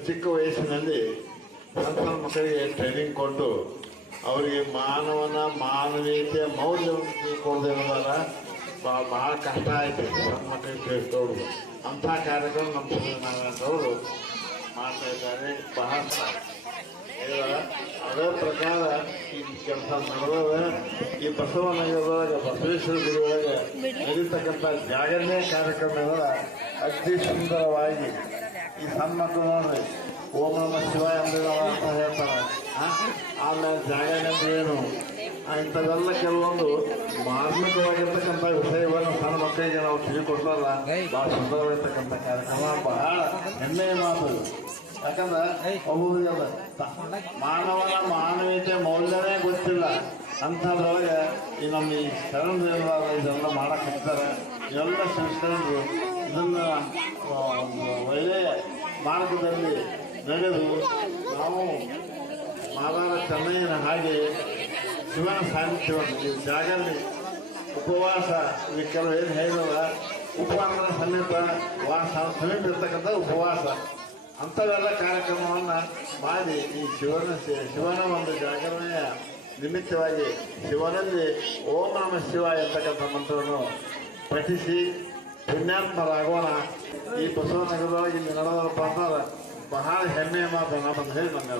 ಚಿಕ್ಕ ವಯಸ್ಸಿನಲ್ಲಿ ಸಣ್ಣ ಸಣ್ಣ ಮಕ್ಕಳಿಗೆ ಟ್ರೈನಿಂಗ್ ಕೊಟ್ಟು ಅವರಿಗೆ ಮಾನವನ ಮಾನವೀಯತೆಯ ಮೌಲ್ಯವನ್ನು ತಿಳ್ಕೊಳ್ಳೋದಿರೋದಲ್ಲ ಬಹಳ ಬಹಳ ಕಷ್ಟ ಆಯಿತು. ಸಣ್ಣ ಮಕ್ಕಳಿಗೆ ತಿಳಿಸ್ಕೊಡೋದು ಅಂಥ ಕಾರ್ಯಕ್ರಮ ನಮ್ಮ ಸೂರ್ಯನಾರಾಯಣರವರು ಮಾಡ್ತಾ ಇದ್ದಾರೆ. ಬಹಳ ಅದೇ ಪ್ರಕಾರ ಈ ಕೆಲಸ ನಡೆದಾಗ ಈ ಬಸವನಗರದೊಳಗೆ ಬಸವೇಶ್ವರ ಗುಡಿಯೊಳಗೆ ನಡೀತಕ್ಕಂಥ ಜಾಗರಣೆ ಕಾರ್ಯಕ್ರಮಗಳ ಅತಿ ಸುಂದರವಾಗಿ ಈ ಸಣ್ಣ ಮಕ್ಕಳು ನೋಡ್ರಿ ಓಂ ನಮ ಶಿವ ಅಂದ್ರೆ ಅಂತ ಹೇಳ್ತಾರೆ? ಆಮೇಲೆ ಜಾಗ ಏನು? ಇಂಥವೆಲ್ಲ ಕೆಲವೊಂದು ಮಾರ್ಮಿಕವಾಗಿರ್ತಕ್ಕಂಥ ವಿಷಯವನ್ನು ಸಣ್ಣ ಮಕ್ಕಳಿಗೆ ನಾವು ತಿಳಿಕೊಡ್ತಾರಲ್ಲ ಬಹಳ ಸುಂದರವಾಗಿರ್ತಕ್ಕಂಥ ಕಾರ್ಯಕ್ರಮ. ಬಹಳ ಹೆಮ್ಮೆಯ ಮಾತು. ಯಾಕಂದ್ರೆ ಮಾನವನ ಮಾನವೀಯತೆ ಮೌಲ್ಯವೇ ಗೊತ್ತಿಲ್ಲ. ಅಂಥದ್ರೊಳಗೆ ಈ ನಮ್ಮ ಈ ಶರಣ ಇದೆಲ್ಲ ಮಾಡಕ್ಕೆ ಎಲ್ಲ ಸಂಸ್ಕರಣರು ಮಾರ್ಗದಲ್ಲಿ ನಡೆದು ನಾವು ಮಾದಾರ ಚೆನ್ನಯ್ಯನ ಹಾಗೆ ಶಿವನ ಸಾನ್ನಿಧ್ಯವನ್ನು ಈ ಜಾಗದಲ್ಲಿ ಉಪವಾಸ ಈ ಕೆಲವು ಏನು ಹೇಳಿದವ ಉಪವಾಸ ಸಮೀಪ ವಾಸ ಸಮೀಪ ಇರ್ತಕ್ಕಂಥ ಉಪವಾಸ. ಅಂಥವೆಲ್ಲ ಕಾರ್ಯಕ್ರಮವನ್ನು ಮಾಡಿ ಈ ಶಿವನ ಶಿವನ ಒಂದು ಜಾಗರಣೆಯ ನಿಮಿತ್ತವಾಗಿ ಶಿವನಲ್ಲಿ ಓಂ ನಮ ಶಿವ ಎಂತಕ್ಕಂಥ ಮಂತ್ರವನ್ನು ಪಠಿಸಿ ಪುಣ್ಯಾತ್ಮರಾಗೋಣ ಈ ಬಸವನಗರದೊಳಗೆ ಇಲ್ಲಿ ಅಂತಂದ್ರೆ ಬಹಳ ಹೆಮ್ಮೆಯ ಮಾತು ನಮ್ಮ ಹೇಳಿ ನನ್ನ